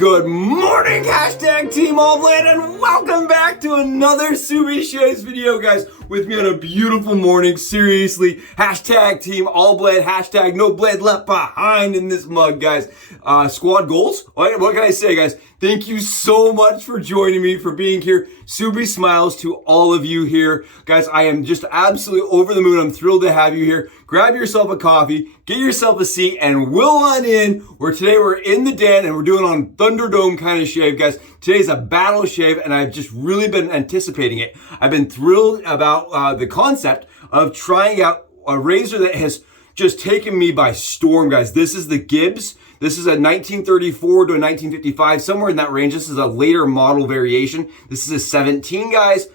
Good morning, hashtag Team Allblade, and welcome back to another Subie Shaves video, guys. With me on a beautiful morning, seriously, hashtag Team Allblade, hashtag no blade left behind in this mug, guys. Squad goals? What can I say, guys? Thank you so much for joining me, for being here. Subie smiles to all of you here. Guys, I am just absolutely over the moon. I'm thrilled to have you here. Grab yourself a coffee, get yourself a seat, and we'll on in, where today we're in the den and we're doing on Thunderdome kind of shave, guys. Today's a battle shave, and I've just really been anticipating it. I've been thrilled about the concept of trying out a razor that has just taken me by storm, guys. This is the Gibbs. This is a 1934 to a 1955, somewhere in that range. This is a later model variation. This is a 17, guys,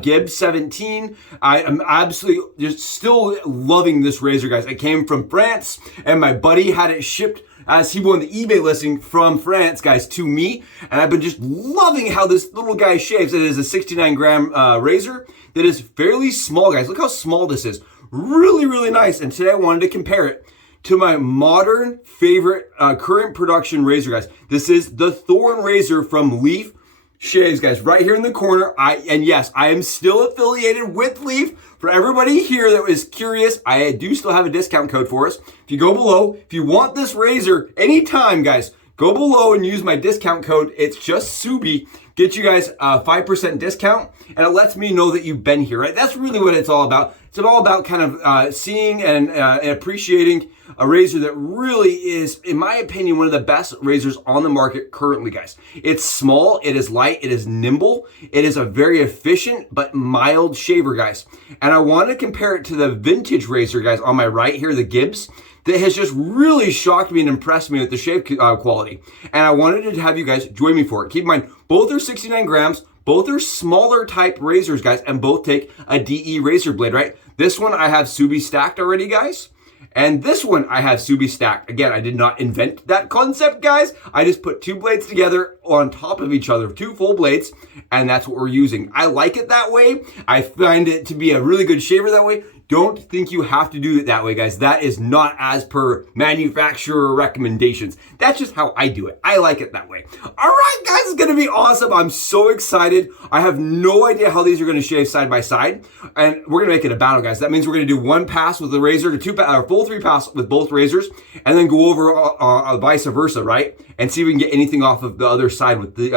Gibbs 17. I am absolutely just still loving this razor, guys. It came from France, and my buddy had it shipped as he won the eBay listing from France, guys, to me. And I've been just loving how this little guy shaves. It is a 69 gram razor that is fairly small, guys. Look how small this is. Really, really nice. And today I wanted to compare it to my modern favorite current production razor, guys. This is the Thorn Razor from Leaf Shaves, guys, right here in the corner. And yes, I am still affiliated with Leaf. For everybody here that was curious, I do still have a discount code for us. If you go below, if you want this razor anytime, guys, go below and use my discount code. It's just Subie. Get you guys a 5% discount, and it lets me know that you've been here, right? That's really what it's all about. It's all about kind of seeing and appreciating a razor that really is, in my opinion, one of the best razors on the market currently, guys. It's small, it is light, it is nimble, it is a very efficient but mild shaver, guys. And I want to compare it to the vintage razor, guys, on my right here, the Gibbs, that has just really shocked me and impressed me with the shave quality. And I wanted to have you guys join me for it. Keep in mind, both are 69 grams, both are smaller type razors, guys, and both take a DE razor blade, right? This one I have Subie stacked already, guys. And this one I have Subie stacked. Again, I did not invent that concept, guys. I just put two blades together on top of each other, two full blades, and that's what we're using. I like it that way. I find it to be a really good shaver that way. Don't think you have to do it that way, guys. That is not as per manufacturer recommendations. That's just how I do it. I like it that way. All right, guys, it's gonna be awesome. I'm so excited. I have no idea how these are gonna shave side by side, and we're gonna make it a battle, guys. That means we're gonna do one pass with the razor, full three pass with both razors, and then go over vice versa, right? And see if we can get anything off of the other side with the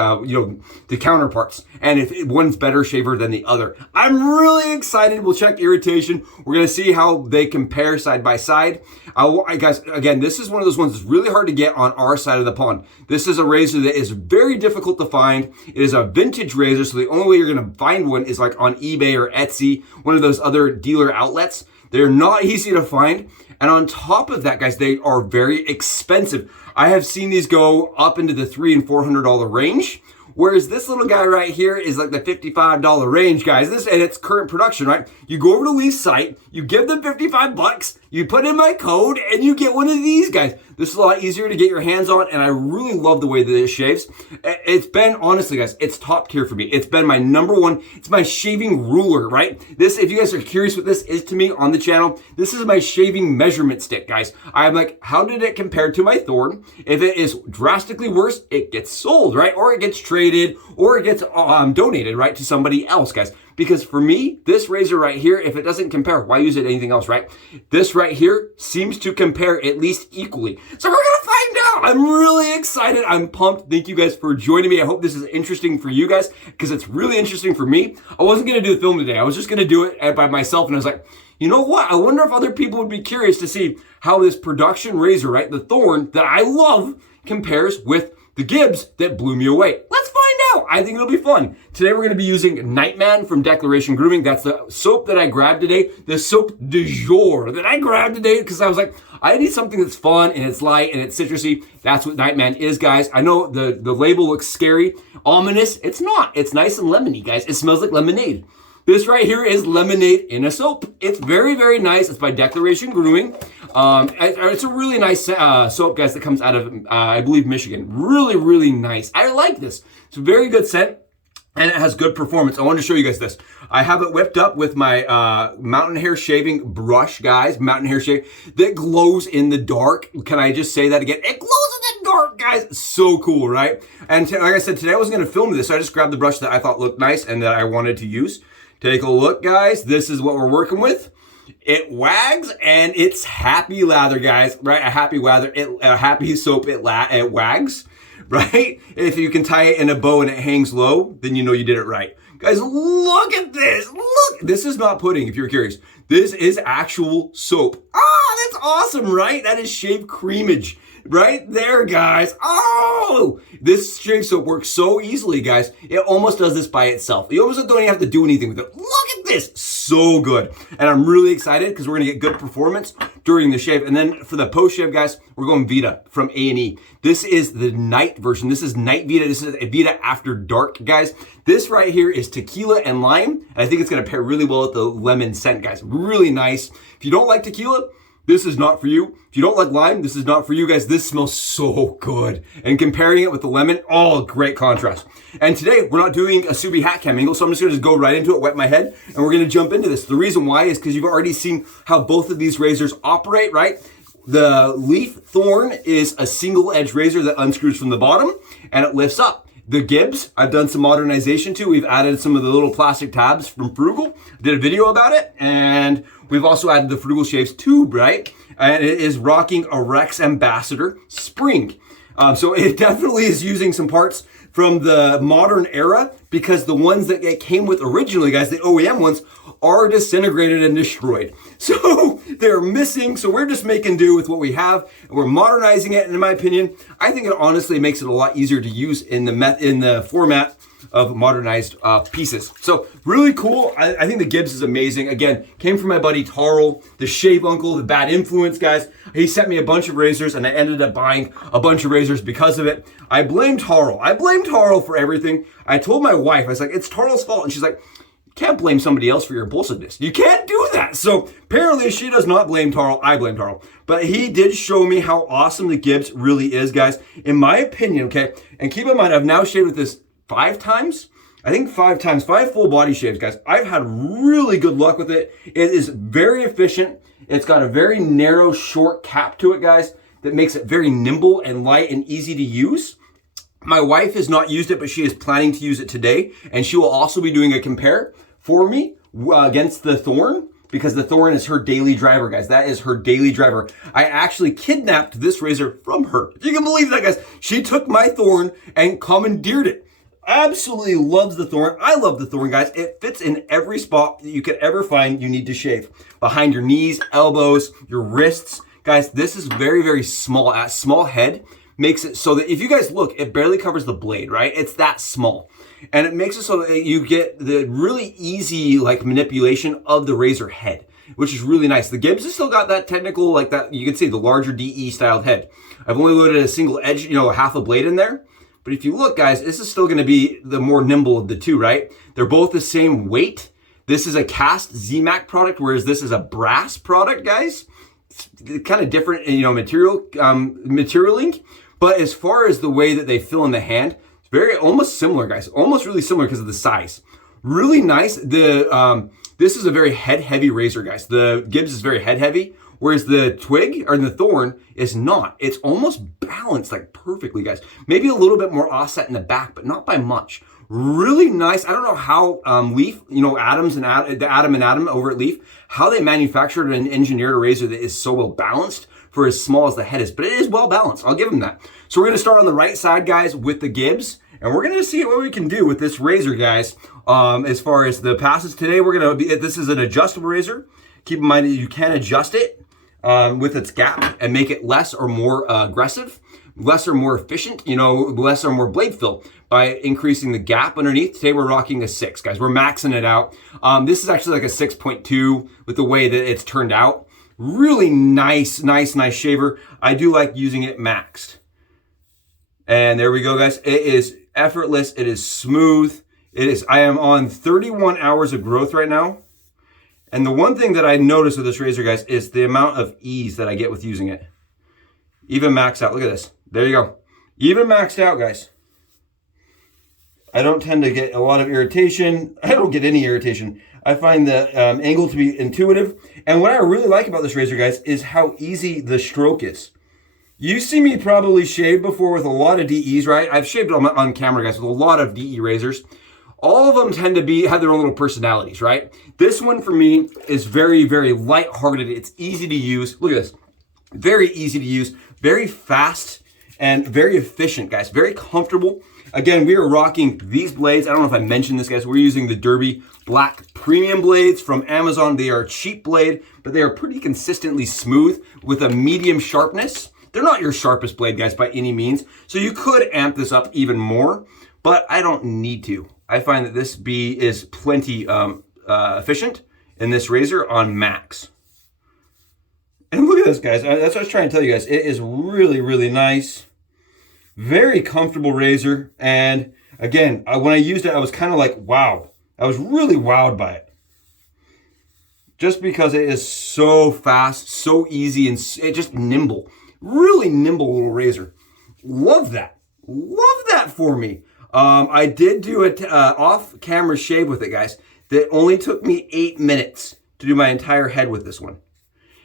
the counterparts, and if one's better shaver than the other. I'm really excited. We'll check irritation. We're gonna see how they compare side by side. Guys, again, this is one of those ones that's really hard to get on our side of the pond. This is a razor that is very difficult to find. It is a vintage razor, so the only way you're gonna find one is like on eBay or Etsy, one of those other dealer outlets. They're not easy to find. And on top of that, guys, they are very expensive. I have seen these go up into the $300 and $400 range. Whereas this little guy right here is like the $55 range, guys. And it's current production, right? You go over to Lee's site, you give them 55 bucks, you put in my code, and you get one of these, guys. This is a lot easier to get your hands on, and I really love the way that it shaves. It's been, honestly, guys, it's top tier for me. It's been my number one. It's my shaving ruler, right? This, if you guys are curious what this is to me on the channel, this is my shaving measurement stick, guys. I'm like, how did it compare to my Thorn? If it is drastically worse, it gets sold, right? Or it gets traded, or it gets donated, right, to somebody else, guys. Because for me, this razor right here, if it doesn't compare, why use it to anything else, right? This right here seems to compare at least equally. So we're gonna find out. I'm really excited. I'm pumped. Thank you guys for joining me. I hope this is interesting for you guys, because it's really interesting for me. I wasn't gonna do the film today. I was just gonna do it by myself, and I was like, you know what? I wonder if other people would be curious to see how this production razor, right, the Thorn that I love, compares with the Gibbs that blew me away. Let's find out. I think it'll be fun. Today we're going to be using Nightman from Declaration Grooming. That's the soap that I grabbed today. The soap du jour that I grabbed today because I was like, I need something that's fun and it's light and it's citrusy. That's what Nightman is, guys. I know the label looks scary, ominous. It's not. It's nice and lemony, guys. It smells like lemonade. This right here is lemonade in a soap. It's very, very nice. It's by Declaration Grooming. It's a really nice soap, guys, that comes out of, I believe, Michigan. Really, really nice. I like this. It's a very good scent, and it has good performance. I wanted to show you guys this. I have it whipped up with my mountain hair shaving brush, guys. Mountain hair shave that glows in the dark. Can I just say that again? It glows in the tort, guys. So cool, right? And like I said, today I wasn't gonna film this, so I just grabbed the brush that I thought looked nice and that I wanted to use. Take a look, guys. This is what we're working with. It wags and it's happy lather, guys, right? A happy lather, a happy soap, it wags, right? If you can tie it in a bow and it hangs low, then you know you did it right. Guys, look at this. Look, this is not pudding, if you're curious. This is actual soap. Ah, that's awesome, right? That is shave creamage. Right there, guys. Oh, this shave soap works so easily, guys. It almost does this by itself. You almost don't even have to do anything with it. Look at this. So good. And I'm really excited because we're going to get good performance during the shave. And then for the post-shave, guys, we're going Vida from A&E. This is the night version. This is Night Vida. This is a Vida After Dark, guys. This right here is tequila and lime. And I think it's going to pair really well with the lemon scent, guys. Really nice. If you don't like tequila, this is not for you. If you don't like lime, this is not for you, guys. This smells so good. And comparing it with the lemon, oh, great contrast. And today, we're not doing a Subie hat cam angle, so I'm just gonna go right into it, wet my head, and we're gonna jump into this. The reason why is because you've already seen how both of these razors operate, right? The Leaf Thorn is a single edge razor that unscrews from the bottom, and it lifts up. The Gibbs, I've done some modernization to. We've added some of the little plastic tabs from Frugal. Did a video about it, and we've also added the Frugal Shaves tube, right? And it is rocking a Rex Ambassador spring. So it definitely is using some parts from the modern era because the ones that it came with originally, guys, the OEM ones, are disintegrated and destroyed. So they're missing. So we're just making do with what we have. And we're modernizing it. And in my opinion, I think it honestly makes it a lot easier to use in the format of modernized pieces. So really cool. I think the Gibbs is amazing. Again, came from my buddy Tarl, the shave uncle, the bad influence, guys. He sent me a bunch of razors and I ended up buying a bunch of razors because of it. I blame Tarl. I blame Tarl for everything. I told my wife, I was like, it's Tarl's fault. And she's like, you can't blame somebody else for your impulsiveness. You can't do that. So apparently she does not blame Tarl. I blame Tarl. But he did show me how awesome the Gibbs really is, guys. In my opinion, okay? And keep in mind, I've now shaved with this 5 times. I think 5 times, 5 full body shaves, guys. I've had really good luck with it. It is very efficient. It's got a very narrow, short cap to it, guys, that makes it very nimble and light and easy to use. My wife has not used it, but she is planning to use it today. And she will also be doing a compare for me against the Thorn, because the Thorn is her daily driver, guys. That is her daily driver. I actually kidnapped this razor from her. If you can believe that, guys. She took my Thorn and commandeered it. Absolutely loves the Thorn. I love the Thorn, guys. It fits in every spot that you could ever find you need to shave. Behind your knees, elbows, your wrists. Guys, this is very, very small. A small head makes it so that if you guys look, it barely covers the blade, right? It's that small. And it makes it so that you get the really easy like manipulation of the razor head, which is really nice. The Gibbs has still got that technical, like that, you can see the larger DE styled head. I've only loaded a single edge, half a blade in there. But if you look, guys, this is still gonna be the more nimble of the two, right? They're both the same weight. This is a cast ZMAC product, whereas this is a brass product, guys. It's kind of different, materialing. But as far as the way that they fill in the hand, it's very almost similar, guys. Almost really similar because of the size. Really nice. This is a very head-heavy razor, guys. The Gibbs is very head-heavy, whereas the Twig or the Thorn is not. It's almost balanced like perfectly, guys. Maybe a little bit more offset in the back, but not by much. Really nice. I don't know how Leaf, Adam and Adam over at Leaf, how they manufactured and engineered a razor that is so well balanced for as small as the head is, but it is well balanced. I'll give them that. So we're gonna start on the right side, guys, with the Gibbs, and we're gonna see what we can do with this razor, guys. As far as the passes today, this is an adjustable razor. Keep in mind that you can adjust it with its gap and make it less or more aggressive, less or more efficient, less or more blade fill by increasing the gap underneath. Today we're rocking a 6, guys. We're maxing it out. This is actually like a 6.2 with the way that it's turned out. Really nice shaver. I do like using it maxed. And there we go, guys. It is effortless. It is smooth. I am on 31 hours of growth right now. And the one thing that I notice with this razor, guys, is the amount of ease that I get with using it. Even maxed out. Look at this. There you go. Even maxed out, guys. I don't tend to get a lot of irritation. I don't get any irritation. I find the angle to be intuitive. And what I really like about this razor, guys, is how easy the stroke is. You see me probably shave before with a lot of DEs, right? I've shaved on camera, guys, with a lot of DE razors. All of them tend to have their own little personalities, right? This one for me is very, very lighthearted. It's easy to use. Look at this. Very easy to use, very fast, and very efficient, guys. Very comfortable. Again, we are rocking these blades. I don't know if I mentioned this, guys. We're using the Derby Black Premium blades from Amazon. They are a cheap blade, but they are pretty consistently smooth with a medium sharpness. They're not your sharpest blade, guys, by any means. So you could amp this up even more, but I don't need to. I find that this bee is plenty efficient in this razor on max. And look at this, guys. That's what I was trying to tell you guys. It is really, really nice. Very comfortable razor. And again, when I used it, I was kind of like, wow. I was really wowed by it. Just because it is so fast, so easy, and it's just nimble. Really nimble little razor. Love that. Love that for me. I did do an off-camera shave with it, guys. That only took me 8 minutes to do my entire head with this one.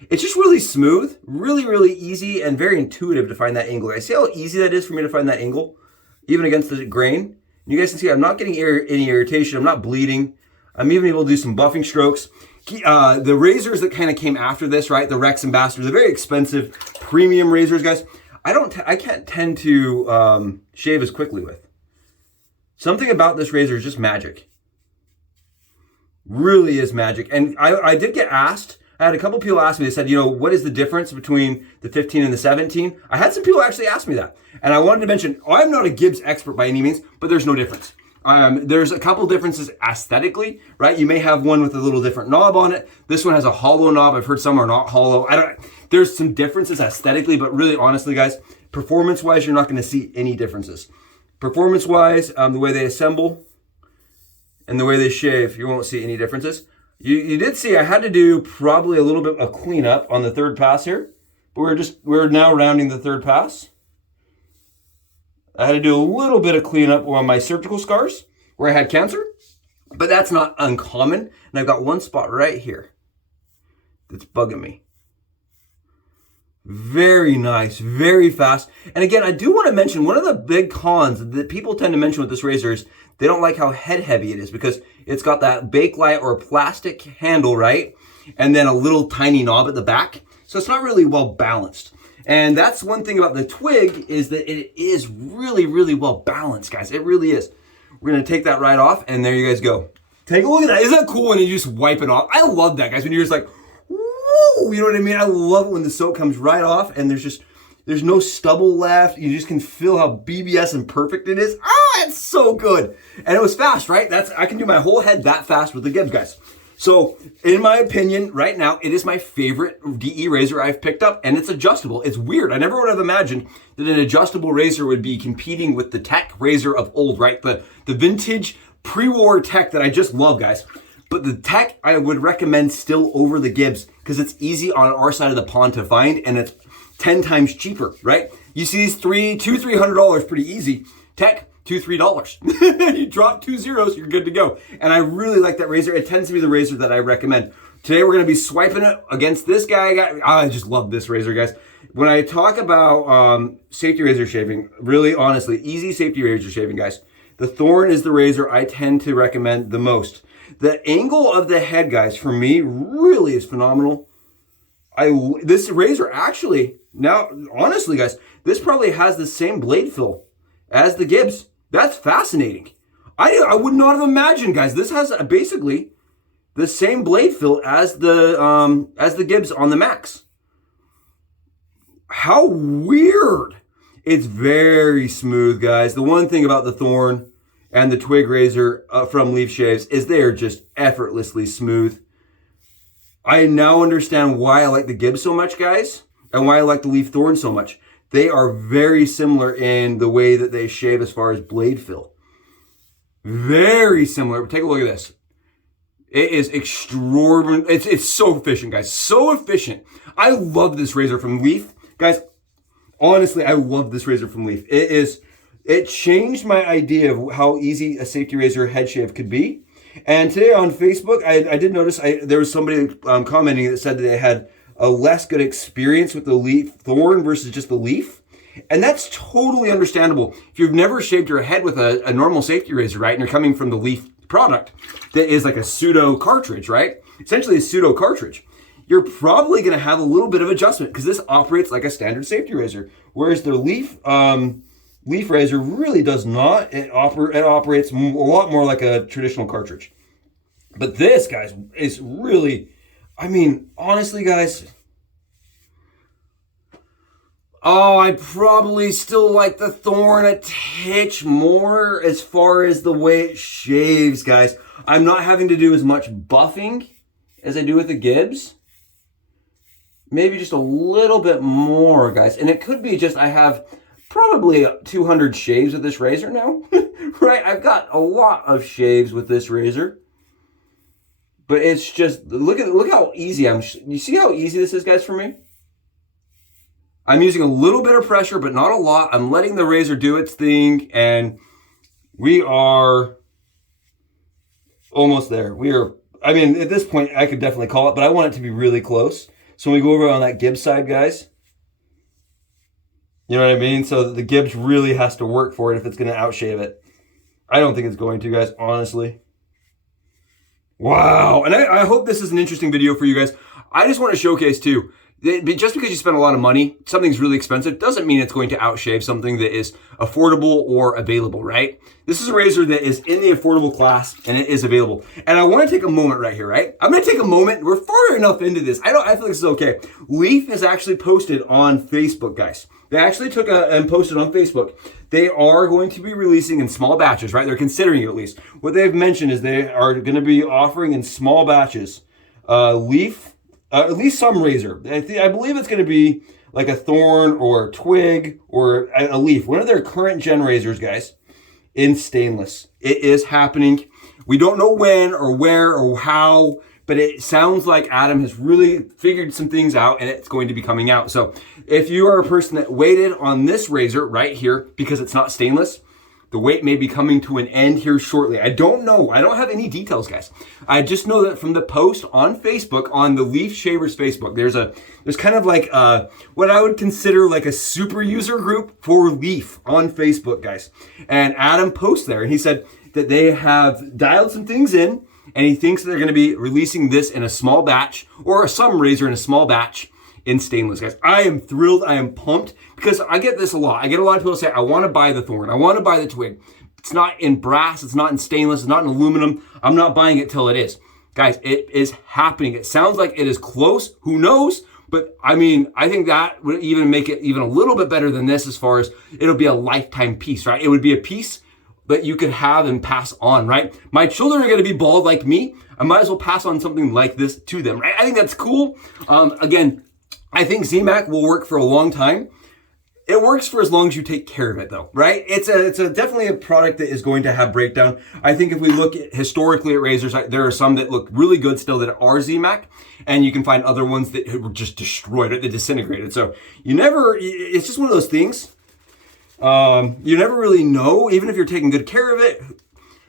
It's just really smooth, really, really easy, and very intuitive to find that angle. I see how easy that is for me to find that angle, even against the grain. You guys can see I'm not getting any irritation. I'm not bleeding. I'm even able to do some buffing strokes. The razors that kind of came after this, right? The Rex Ambassadors, they're very expensive, premium razors, guys. I can't tend to shave as quickly with. Something about this razor is just magic. Really is magic. And I did get asked. I had a couple people ask me, they said, you know, what is the difference between the 15 and the 17? I had some people actually ask me that. And I wanted to mention, I'm not a Gibbs expert by any means, but there's no difference. There's a couple differences aesthetically, right? You may have one with a little different knob on it. This one has a hollow knob. I've heard some are not hollow. There's some differences aesthetically, but really honestly, guys, performance-wise, you're not going to see any differences. Performance-wise, the way they assemble and the way they shave, you won't see any differences. You did see I had to do probably a little bit of cleanup on the third pass here, but we're now rounding the third pass. I had to do a little bit of cleanup on my surgical scars where I had cancer, but that's not uncommon. And I've got one spot right here that's bugging me. Very nice, very fast. And again, I do want to mention one of the big cons that people tend to mention with this razor is they don't like how head heavy it is because it's got that Bakelite or plastic handle, right? And then a little tiny knob at the back. So it's not really well balanced. And that's one thing about the twig is that it is really, really well balanced, guys. It really is. We're going to take that right off and there you guys go. Take a look at that. Isn't that cool when you just wipe it off? I love that, guys, when you're just like, woo, you know what I mean? I love it when the soap comes right off and there's no stubble left. You just can feel how BBS and perfect it is. Ah, it's so good. And it was fast, right? I can do my whole head that fast with the Gibbs, guys. So, in my opinion, right now, it is my favorite DE razor I've picked up, and it's adjustable. It's weird. I never would have imagined that an adjustable razor would be competing with the tech razor of old, right? The vintage pre-war tech that I just love, guys. But the tech I would recommend still over the Gibbs because it's easy on our side of the pond to find, and it's 10 times cheaper, right? You see these $300 pretty easy. Tech, $2-3. You drop 2 zeros, you're good to go. And I really like that razor. It tends to be the razor that I recommend. Today we're going to be swiping it against this guy. I just love this razor, guys. When I talk about safety razor shaving, really honestly, easy safety razor shaving, guys, the Thorn is the razor I tend to recommend the most. The angle of the head, guys, for me really is phenomenal. This razor actually, now honestly, guys, this probably has the same blade fill as the Gibbs. That's fascinating. I would not have imagined, guys. This has basically the same blade fill as the Gibbs on the Max. How weird. It's very smooth, guys. The one thing about the Thorn and the Twig razor from Leaf Shaves is they are just effortlessly smooth. I now understand why I like the Gibbs so much, guys, and why I like the Leaf Thorn so much. They are very similar in the way that they shave as far as blade fill. Very similar. Take a look at this. It is extraordinary. It's so efficient, guys. So efficient. I love this razor from Leaf. Guys, honestly, I love this razor from Leaf. It changed my idea of how easy a safety razor head shave could be. And today on Facebook, I did notice there was somebody commenting that said that they had a less good experience with the leaf thorn versus just the leaf. And that's totally understandable. If you've never shaved your head with a normal safety razor, right, and you're coming from the leaf product that is like a pseudo cartridge, right? Essentially a pseudo cartridge. You're probably going to have a little bit of adjustment because this operates like a standard safety razor, whereas the leaf razor really does not. It operates a lot more like a traditional cartridge. But this, guys, is really, I mean, honestly, guys, oh, I probably still like the Thorn a titch more as far as the way it shaves, guys. I'm not having to do as much buffing as I do with the Gibbs. Maybe just a little bit more, guys. And it could be just I have probably 200 shaves with this razor now, right? I've got a lot of shaves with this razor. But it's just, look how easy you see how easy this is, guys, for me? I'm using a little bit of pressure, but not a lot. I'm letting the razor do its thing, and we are almost there. I mean, at this point, I could definitely call it, but I want it to be really close. So when we go over on that Gibbs side, guys, you know what I mean? So the Gibbs really has to work for it if it's going to outshave it. I don't think it's going to, guys, honestly. Wow. And I hope this is an interesting video for you guys. I just want to showcase, too, just because you spend a lot of money, something's really expensive, doesn't mean it's going to outshave something that is affordable or available, right? This is a razor that is in the affordable class, and it is available. And I want to take a moment right here, right? I'm going to take a moment. We're far enough into this. I feel like this is okay. Leaf has actually posted on Facebook, guys. They actually took and posted on Facebook. They are going to be releasing in small batches, right? They're considering it at least. What they've mentioned is they are going to be offering in small batches leaf, at least some razor. I believe it's going to be like a Thorn or a Twig or a Leaf. One of their current gen razors, guys, in stainless. It is happening. We don't know when or where or how, but it sounds like Adam has really figured some things out and it's going to be coming out. So if you are a person that waited on this razor right here because it's not stainless, the wait may be coming to an end here shortly. I don't know. I don't have any details, guys. I just know that from the post on Facebook, on the Leaf Shavers Facebook, there's kind of like what I would consider like a super user group for Leaf on Facebook, guys. And Adam posts there and he said that they have dialed some things in and he thinks that they're going to be releasing this in a small batch or some razor in a small batch in stainless, guys. I am thrilled. I am pumped because I get this a lot. I get a lot of people say, I want to buy the Thorn. I want to buy the Twig. It's not in brass. It's not in stainless. It's not in aluminum. I'm not buying it till it is. Guys, it is happening. It sounds like it is close. Who knows? But I mean, I think that would even make it even a little bit better than this as far as it'll be a lifetime piece, right? It would be a piece that you could have and pass on, right? My children are going to be bald like me. I might as well pass on something like this to them, right? I think that's cool. Again, I think ZMAC will work for a long time. It works for as long as you take care of it, though, right? It's definitely a product that is going to have breakdown. I think if we look historically at razors, there are some that look really good still that are ZMAC, and you can find other ones that were just destroyed, they disintegrated. So it's just one of those things. You never really know, even if you're taking good care of it.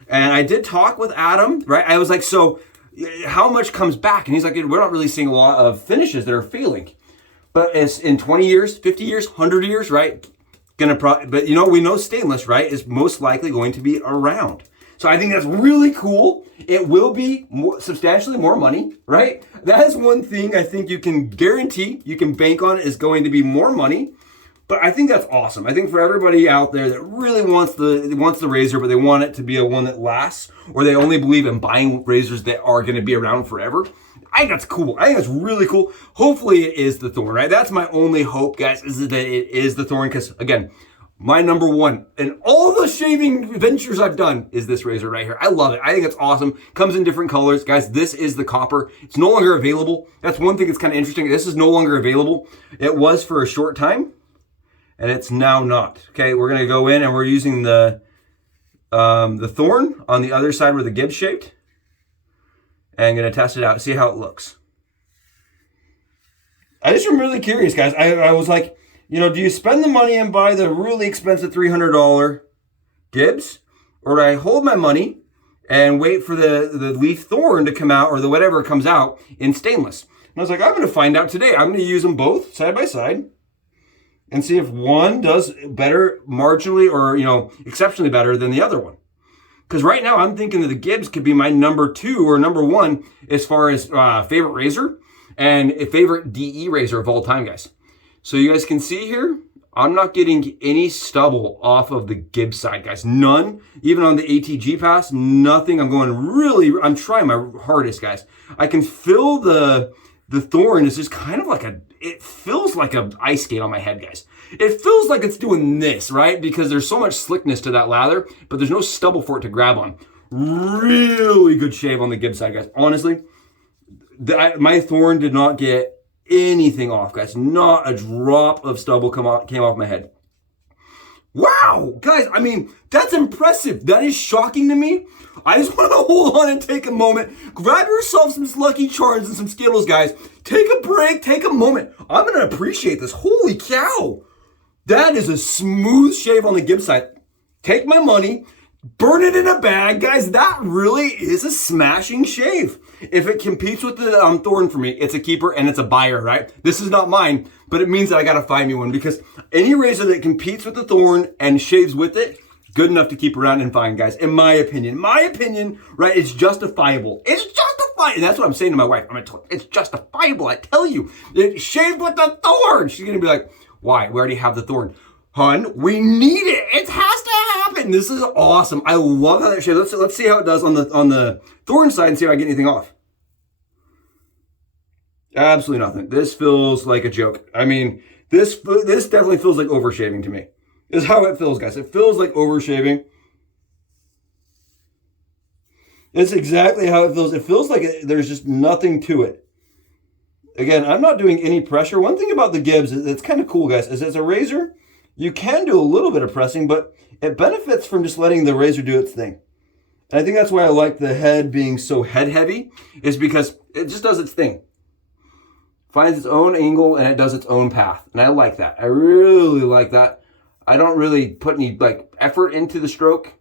And I did talk with Adam, right? I was like, so how much comes back? And he's like, we're not really seeing a lot of finishes that are failing. But it's in 20 years, 50 years, 100 years, right? But you know, we know stainless, right, is most likely going to be around. So I think that's really cool. It will be substantially more money, right? That is one thing I think you can guarantee, you can bank on, is going to be more money. But I think that's awesome. I think for everybody out there that really wants the razor, but they want it to be a one that lasts, or they only believe in buying razors that are going to be around forever, I think that's cool. I think that's really cool. Hopefully it is the Thorn, right? That's my only hope, guys, is that it is the Thorn. Because, again, my number one in all the shaving ventures I've done is this razor right here. I love it. I think it's awesome. Comes in different colors. Guys, this is the copper. It's no longer available. That's one thing that's kind of interesting. This is no longer available. It was for a short time, and it's now not. Okay, we're going to go in, and we're using the Thorn on the other side where the Gibbs shaved. And I'm going to test it out, see how it looks. I just am really curious, guys. I was like, you know, do you spend the money and buy the really expensive $300 Gibbs? Or do I hold my money and wait for the Leaf Thorn to come out, or the whatever comes out in stainless? And I was like, I'm going to find out today. I'm going to use them both side by side and see if one does better marginally or, you know, exceptionally better than the other one. Because right now I'm thinking that the Gibbs could be my number 2 or number 1 as far as favorite razor and a favorite DE razor of all time, guys. So you guys can see here, I'm not getting any stubble off of the Gibbs side, guys. None. Even on the ATG pass, nothing. I'm trying my hardest, guys. I can feel the Thorn is just kind of like it feels like an ice skate on my head, guys. It feels like it's doing this, right? Because there's so much slickness to that lather, but there's no stubble for it to grab on. Really good shave on the Gibbs side, guys. Honestly, my Thorn did not get anything off, guys. Not a drop of stubble came off my head. Wow, guys, I mean, that's impressive. That is shocking to me. I just want to hold on and take a moment. Grab yourself some Lucky Charms and some Skittles, guys. Take a break, take a moment. I'm going to appreciate this. Holy cow. That is a smooth shave on the Gibbs side. Take my money, burn it in a bag. Guys, that really is a smashing shave. If it competes with the Thorn for me, it's a keeper and it's a buyer, right? This is not mine, but it means that I got to find me one because any razor that competes with the Thorn and shaves with it, good enough to keep around and find, guys. In my opinion, right? It's justifiable. It's justifiable. And that's what I'm saying to my wife. It's justifiable. I tell you, it shaved with the Thorn. She's going to be like, why? We already have the Thorn. Hun, we need it. It has to happen. This is awesome. I love how that shaves. Let's see how it does on the Thorn side and see if I get anything off. Absolutely nothing. This feels like a joke. I mean, this definitely feels like overshaving to me. Is how it feels, guys. It feels like overshaving. It's exactly how it feels. It feels like there's just nothing to it. Again, I'm not doing any pressure. One thing about the Gibbs that's kind of cool, guys, is as a razor, you can do a little bit of pressing, but it benefits from just letting the razor do its thing. And I think that's why I like the head being so head heavy, is because it just does its thing. Finds its own angle and it does its own path. And I like that. I really like that. I don't really put any effort into the stroke.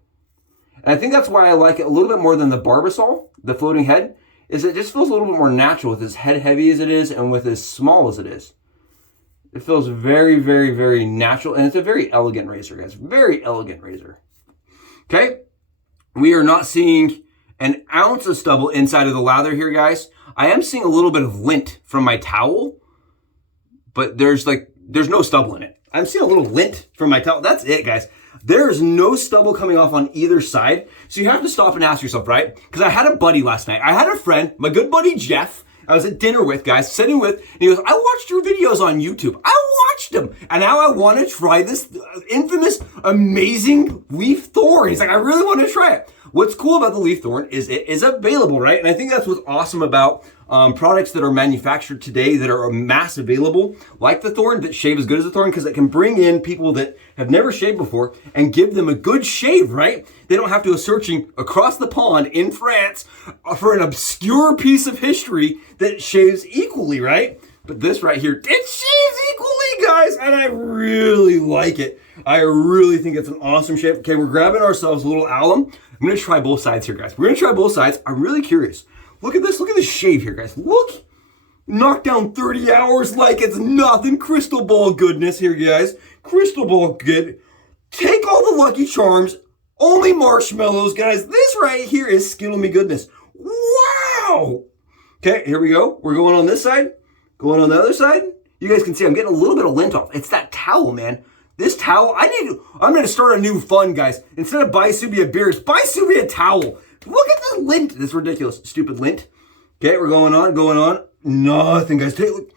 And I think that's why I like it a little bit more than the Barbasol, the floating head, is it just feels a little bit more natural with as head heavy as it is and with as small as it is. It feels very, very, very natural. And it's a very elegant razor, guys. Very elegant razor. Okay. We are not seeing an ounce of stubble inside of the lather here, guys. I am seeing a little bit of lint from my towel, but there's no stubble in it. I'm seeing a little lint from my towel. That's it, guys. There is no stubble coming off on either side. So you have to stop and ask yourself, right? Because I had a buddy last night. I had a friend, my good buddy Jeff, I was at dinner with, guys, sitting with, and he goes, I watched your videos on YouTube. I watched them. And now I want to try this infamous, amazing leaf thorn. He's like, I really want to try it. What's cool about the leaf thorn is it is available, right? And I think that's what's awesome about products that are manufactured today that are mass available, like the Thorn, that shave as good as the Thorn, because it can bring in people that have never shaved before and give them a good shave, right? They don't have to go searching across the pond in France for an obscure piece of history that shaves equally, right? But this right here, it shaves equally, guys, and I really like it. I really think it's an awesome shave. Okay, we're grabbing ourselves a little alum. I'm going to try both sides here, guys. We're going to try both sides. I'm really curious. Look at this. Look at this shave here, guys. Look. Knock down 30 hours like it's nothing. Crystal ball goodness here, guys. Crystal ball good. Take all the Lucky Charms. Only marshmallows, guys. This right here is Skittle Me goodness. Wow. Okay, here we go. We're going on this side. Going on the other side. You guys can see I'm getting a little bit of lint off. It's that towel, man. This towel, I'm going to start a new fund, guys. Instead of buy Subie a beer, buy Subie a towel. Look at the lint. This is ridiculous. Stupid lint. Okay, we're going on. Nothing, guys. Take a look.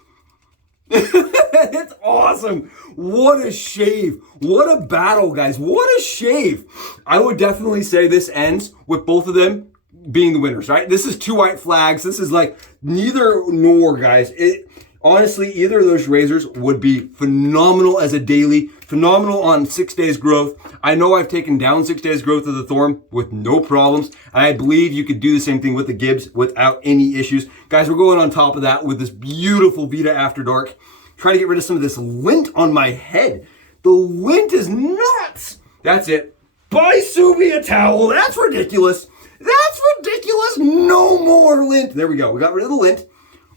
It's awesome. What a shave. What a battle, guys. What a shave. I would definitely say this ends with both of them being the winners, right? This is 2 white flags. This is like neither nor, guys. Honestly, either of those razors would be phenomenal as a daily, phenomenal on 6 days growth. I know I've taken down 6 days growth of the Thorn with no problems. And I believe you could do the same thing with the Gibbs without any issues. Guys, we're going on top of that with this beautiful Vida After Dark. Trying to get rid of some of this lint on my head. The lint is nuts. That's it. Buy Subie a towel. That's ridiculous. That's ridiculous. No more lint. There we go. We got rid of the lint.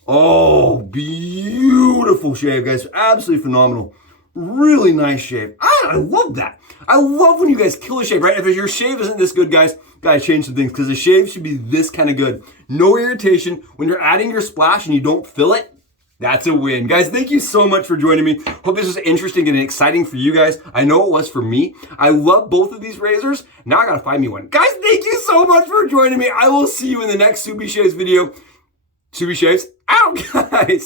Oh, beautiful shave, guys. Absolutely phenomenal. Really nice shave. I love that. I love when you guys kill a shave, right? If your shave isn't this good, guys, gotta change some things because the shave should be this kind of good. No irritation. When you're adding your splash and you don't fill it, that's a win. Guys, thank you so much for joining me. Hope this was interesting and exciting for you guys. I know it was for me. I love both of these razors. Now I gotta find me one. Guys, thank you so much for joining me. I will see you in the next Subie Shaves video. Subie Shaves out, guys.